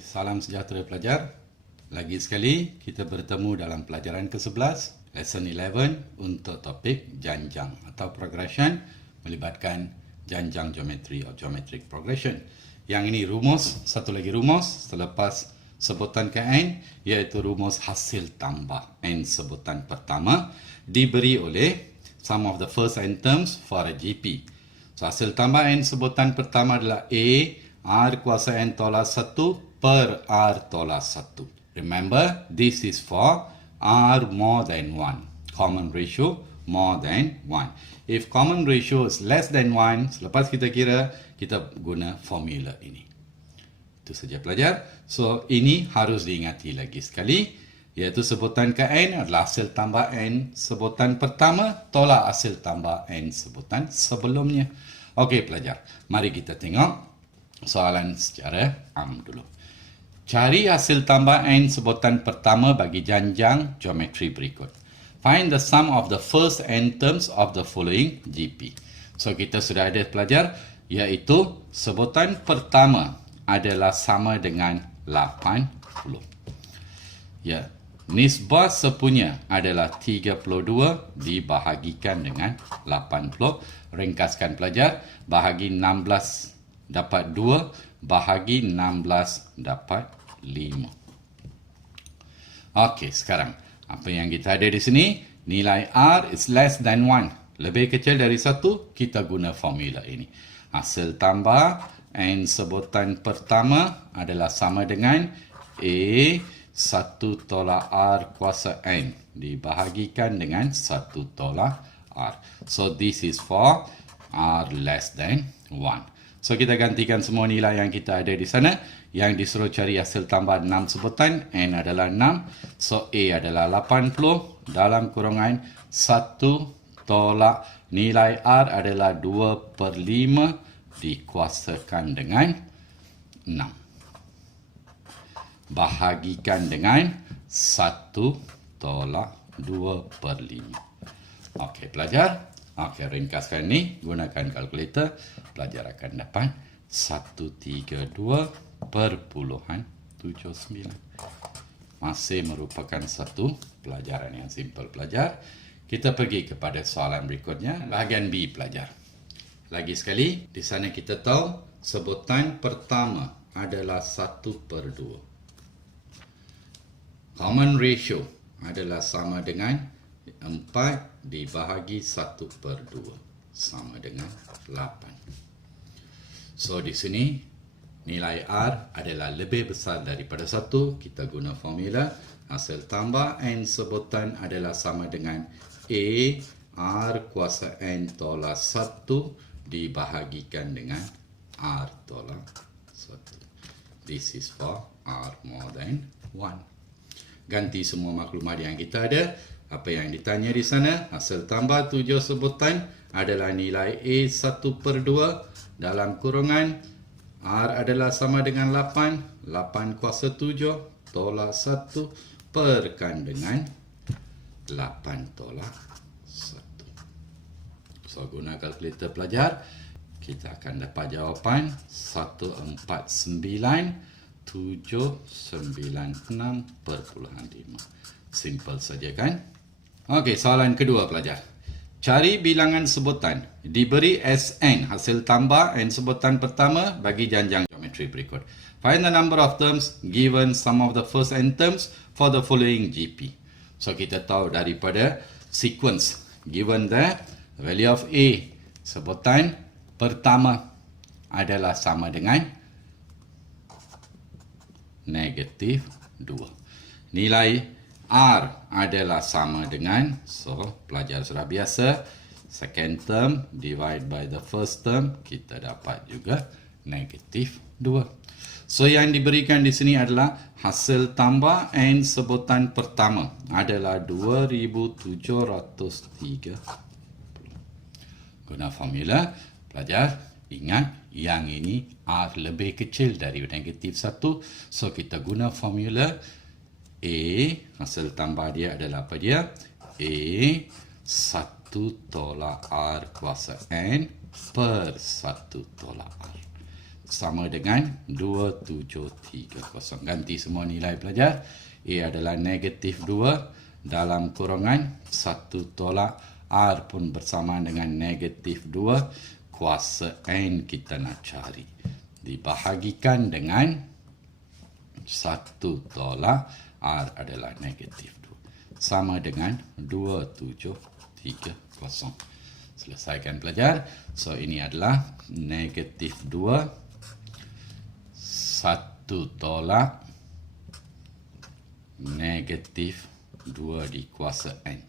salam sejahtera pelajar. Lagi sekali kita bertemu dalam pelajaran ke-11, lesson 11 untuk topik janjang atau progression melibatkan janjang geometri atau geometric progression. Yang ini rumus, satu lagi rumus selepas sebutan ke n, iaitu rumus hasil tambah n sebutan pertama diberi oleh sum of the first n terms for a GP. So hasil tambah n sebutan pertama adalah A R kuasa n tolak 1 per R tolak 1. Remember, this is for R more than 1. Common ratio more than 1. If common ratio is less than 1, selepas kita kira, kita guna formula ini. Itu saja pelajar. So, ini harus diingati lagi sekali. Iaitu sebutan ke n adalah hasil tambah n sebutan pertama tolak hasil tambah n sebutan sebelumnya. Okey pelajar, mari kita tengok soalan secara dulu. Cari hasil tambah n sebutan pertama bagi janjang geometri berikut. Find the sum of the first n terms of the following GP. So kita sudah ada pelajar, iaitu sebutan pertama adalah sama dengan 80. Ya, nisbah sepunya adalah 32 dibahagikan dengan 80. Ringkaskan pelajar, bahagi 16 dapat 2, bahagi 16 dapat 5. Okey, sekarang apa yang kita ada di sini? Nilai R is less than 1. Lebih kecil dari 1, kita guna formula ini. Hasil tambah n sebutan pertama adalah sama dengan A 1 tolak R kuasa n dibahagikan dengan 1 tolak R. So this is for R less than 1. So kita gantikan semua nilai yang kita ada di sana. Yang disuruh cari hasil tambah 6 sebutan, n adalah 6. So A adalah 80 dalam kurungan 1 tolak nilai R adalah 2 per 5 dikuasakan dengan 6. Bahagikan dengan 1 tolak 2 per 5. Okey pelajar. Okey, ringkaskan ni. Gunakan kalkulator. Pelajar akan dapat 132.79. Masih merupakan satu pelajaran yang simple pelajar. Kita pergi kepada soalan berikutnya. Bahagian B pelajar. Lagi sekali, di sana kita tahu sebutan pertama adalah 1 per 2. Common ratio adalah sama dengan 4 dibahagi 1 per 2 sama dengan 8. So di sini nilai R adalah lebih besar daripada 1. Kita guna formula hasil tambah n sebutan adalah sama dengan A R kuasa n tolak 1 dibahagikan dengan R tolak 1. This is for R more than 1. Ganti semua maklumat yang kita ada. Apa yang ditanya di sana, hasil tambah 7 sebutan adalah nilai A 1 per 2 dalam kurungan R adalah sama dengan 8. 8 kuasa 7 tolak 1 perkan dengan 8 tolak 1. So, guna kalkulator pelajar. Kita akan dapat jawapan 149.796.5. Simple saja kan? Okey, soalan kedua pelajar. Cari bilangan sebutan. Diberi Sn, hasil tambah n sebutan pertama bagi janjang geometri berikut. Find the number of terms given sum of the first n terms for the following GP. So, kita tahu daripada sequence. Given the value of A, sebutan pertama adalah sama dengan negatif 2. Nilai R adalah sama dengan, so pelajar sudah biasa, second term divide by the first term, kita dapat juga negatif 2. So yang diberikan di sini adalah hasil tambah n sebutan pertama adalah 2730. Guna formula, pelajar ingat yang ini R lebih kecil dari negatif 1, so kita guna formula A, hasil tambah dia adalah apa dia? A 1 tolak R kuasa N per 1 tolak R. sama dengan 2730. Ganti semua nilai pelajar. A adalah negatif 2 dalam kurungan 1 tolak R pun bersamaan dengan negatif 2. Kuasa N kita nak cari. Dibahagikan dengan 1 tolak R adalah negatif 2. Sama dengan 2730. Selesaikan pelajar. So ini adalah negatif 2, 1 tolak negatif 2 di kuasa N.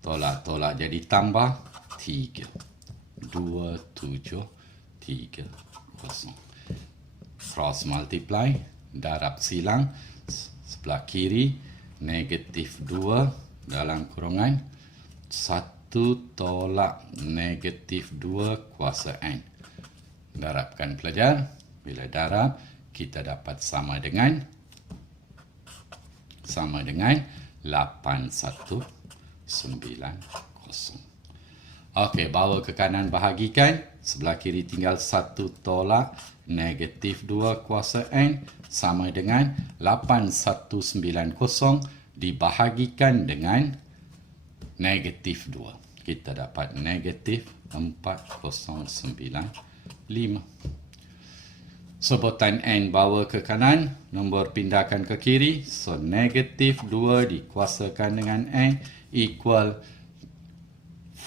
Tolak-tolak jadi tambah 3. 2730. Cross multiply, darab silang, sebelah kiri negatif 2 dalam kurungan 1 tolak negatif 2 kuasa N. Darabkan pelajar. Bila darab, kita dapat sama dengan 8190. Okey, bawa ke kanan bahagikan. Sebelah kiri tinggal 1 tolak negatif 2 kuasa N sama dengan 8190 dibahagikan dengan negatif 2. Kita dapat negatif 4095. Sebutan N bawa ke kanan, nombor pindahkan ke kiri. So, negatif 2 dikuasakan dengan N equal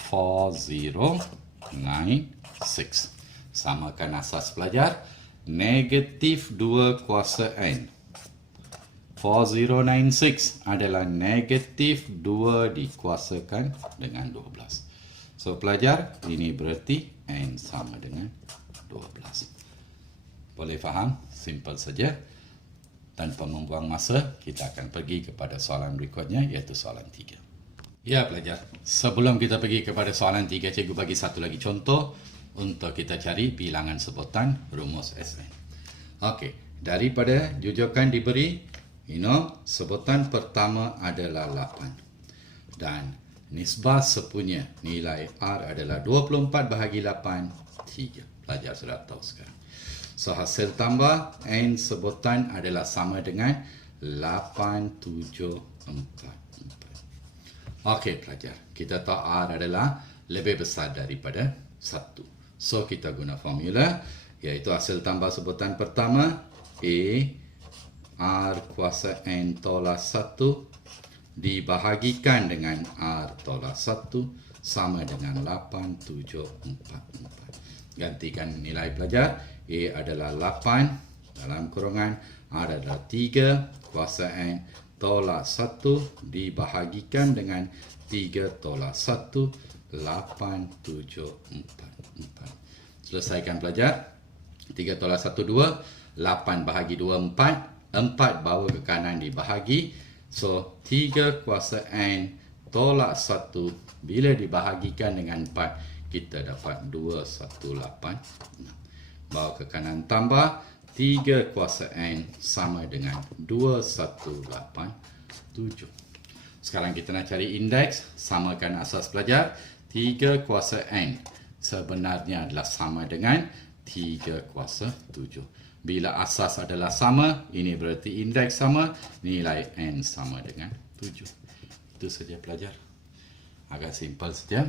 4096. Samakan asas pelajar. Negatif 2 kuasa N. 4096 adalah negatif 2 dikuasakan dengan 12. So, pelajar, ini berarti N sama dengan 12. Boleh faham? Simple saja. Tanpa membuang masa, kita akan pergi kepada soalan berikutnya, iaitu soalan 3. Ya, pelajar. Sebelum kita pergi kepada soalan 3, cikgu bagi satu lagi contoh untuk kita cari bilangan sebutan rumus SN. Okey, daripada jujukan diberi, sebutan pertama adalah 8. Dan nisbah sepunya nilai R adalah 24 bahagi 8, 3. Pelajar sudah tahu sekarang. So, hasil tambah N sebutan adalah sama dengan 8744. Okey, pelajar. Kita tahu R adalah lebih besar daripada 1. So, kita guna formula, iaitu hasil tambah sebutan pertama, A R kuasa N tolak 1 dibahagikan dengan R tolak 1 sama dengan 8744. Gantikan nilai pelajar. A adalah 8 dalam kurungan R adalah 3 kuasa N tolak 1 dibahagikan dengan 3 tolak 1 8744. Selesaikan pelajar. 3 tolak 1 2, 8 bahagi 2 4, 4 bawa ke kanan dibahagi. So 3 kuasa N tolak 1 bila dibahagikan dengan 4 kita dapat 2186. Bawa ke kanan tambah 3 kuasa N sama dengan 2187. Sekarang kita nak cari indeks. Samakan asas pelajar. 3 kuasa N sebenarnya adalah sama dengan 3 kuasa 7. Bila asas adalah sama, ini berarti indeks sama, nilai N sama dengan 7. Itu saja pelajar. Agak simple saja.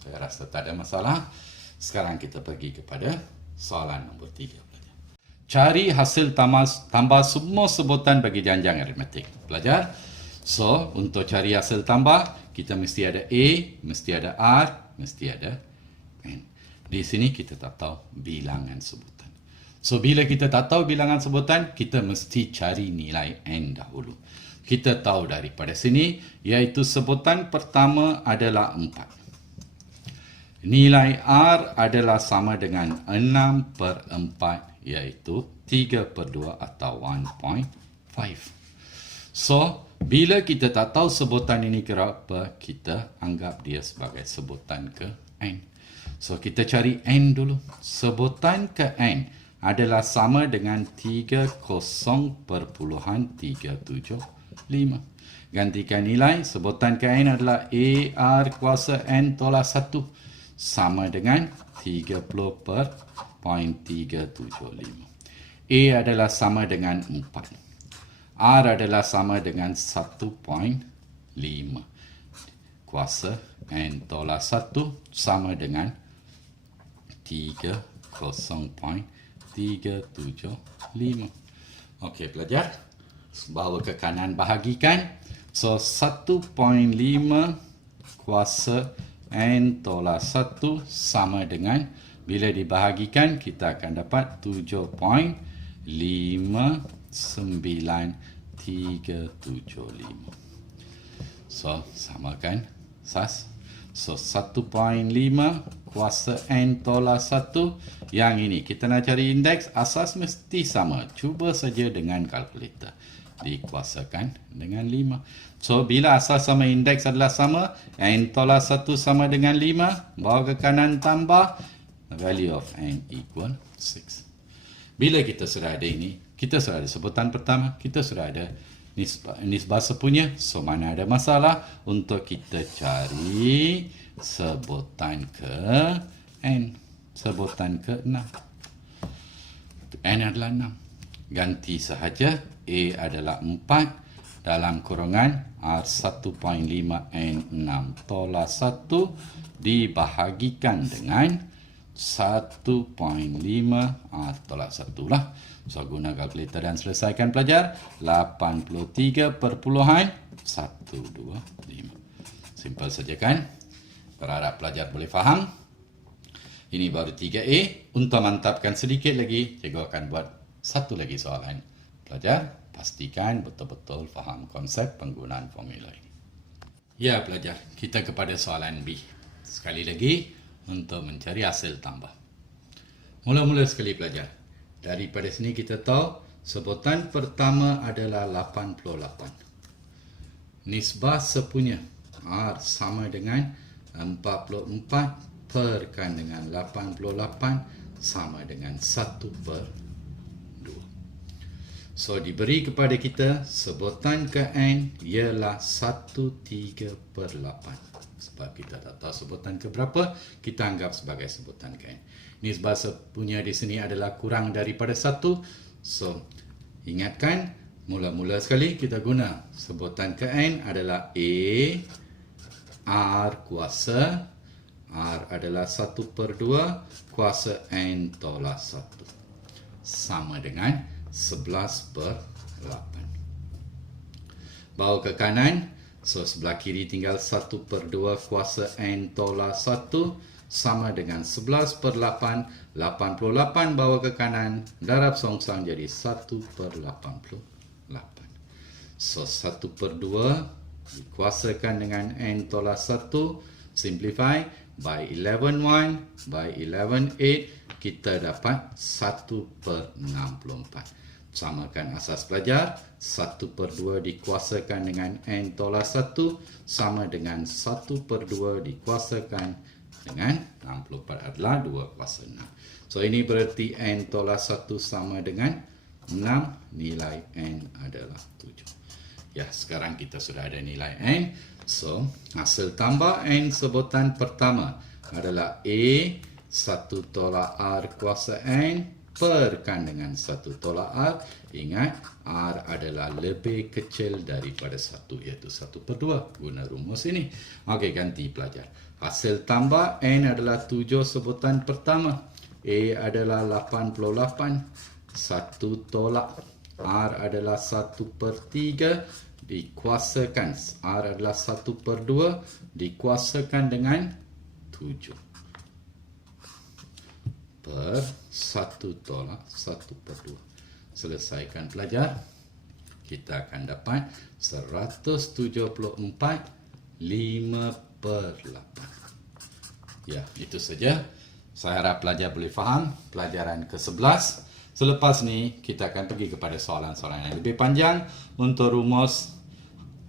Saya rasa tak ada masalah. Sekarang kita pergi kepada soalan nombor 3. Cari hasil tambah semua sebutan bagi janjang aritmetik. Pelajar. So, untuk cari hasil tambah, kita mesti ada A, mesti ada R, mesti ada N. Di sini kita tak tahu bilangan sebutan. So, bila kita tak tahu bilangan sebutan, kita mesti cari nilai N dahulu. Kita tahu daripada sini, iaitu sebutan pertama adalah 4. Nilai R adalah sama dengan 6/4, iaitu 3/2 atau 1.5. So, bila kita tak tahu sebutan ini berapa, kita anggap dia sebagai sebutan ke N. So, kita cari N dulu. Sebutan ke N adalah sama dengan 30.375. Gantikan nilai, sebutan ke N adalah A R kuasa N tolak 1. sama dengan 30 per 0.375. A adalah sama dengan 4. R adalah sama dengan 1.5. Kuasa N tolak 1 sama dengan 30.375. Okey pelajar, bawa ke kanan bahagikan. So 1.5 kuasa N tolak 1 sama dengan, bila dibahagikan kita akan dapat 7.59375. So samakan SAS. So 1.5 kuasa N tolak 1. Yang ini kita nak cari indeks, asas mesti sama. Cuba saja dengan kalkulator. Dikuasakan dengan 5. So bila asas sama indeks adalah sama, N tolak 1 sama dengan 5, bawa ke kanan tambah, value of N equal 6. Bila kita sudah ada ini, kita sudah ada sebutan pertama, kita sudah ada nisbah sepunya. So mana ada masalah untuk kita cari sebutan ke N. Sebutan ke 6. N adalah 6. Ganti sahaja. A adalah 4 dalam kurungan R1.5 N6 tolak 1 dibahagikan dengan 1.5 R tolak 1 lah. So guna kalkulator dan selesaikan pelajar. 83.125. Simple saja kan? Berharap pelajar boleh faham. Ini baru 3A. Untuk mantapkan sedikit lagi, cikgu akan buat satu lagi soalan. Pelajar, pastikan betul-betul faham konsep penggunaan formula ini. Ya pelajar, kita kepada soalan B. Sekali lagi, untuk mencari hasil tambah. Mula-mula sekali pelajar. Daripada sini kita tahu, sebutan pertama adalah 88. Nisbah sepunya R sama dengan 44 perkan dengan 88 sama dengan 1/2. So diberi kepada kita sebutan ke N ialah 1/3/8. Sebab kita tak tahu sebutan ke berapa, kita anggap sebagai sebutan ke N. Nisbah sepunya di sini adalah kurang daripada 1. So ingatkan, mula-mula sekali kita guna sebutan ke N adalah A R kuasa, R adalah 1/2 kuasa N tolak 1. Sama dengan 11/8. Bawa ke kanan. So sebelah kiri tinggal 1/2 kuasa N tolak 1 sama dengan 11/8. 88 bawa ke kanan. Darab songsang jadi 1/88. So 1/2 dikuasakan dengan N tolak 1. Simplify. By 11/1, by 11/8, kita dapat 1/64. Samakan asas pelajar. 1/2 dikuasakan dengan N tolak 1 sama dengan 1/2 dikuasakan dengan 64 adalah 2 kuasa 6. So ini berarti N tolak 1 sama dengan 6. Nilai N adalah 7. Ya, sekarang kita sudah ada nilai N. So, hasil tambah N sebutan pertama adalah A 1 tolak R kuasa N perkan dengan 1 tolak R. Ingat, R adalah lebih kecil daripada 1, iaitu 1/2. Guna rumus ini. Okey, ganti pelajar. Hasil tambah N adalah 7 sebutan pertama. A adalah 88. 1 tolak R adalah 1/3 dikuasakan. R adalah 1/2 dikuasakan dengan 7 per 1 tolak 1/2. Selesaikan pelajar. Kita akan dapat 174 5/8. Ya, itu saja. Saya harap pelajar boleh faham pelajaran ke-11. Selepas ni, kita akan pergi kepada soalan-soalan yang lebih panjang untuk rumus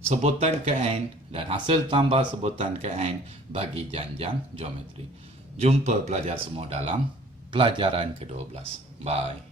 sebutan ke N dan hasil tambah sebutan ke N bagi janjang geometri. Jumpa pelajar semua dalam pelajaran ke-12. Bye.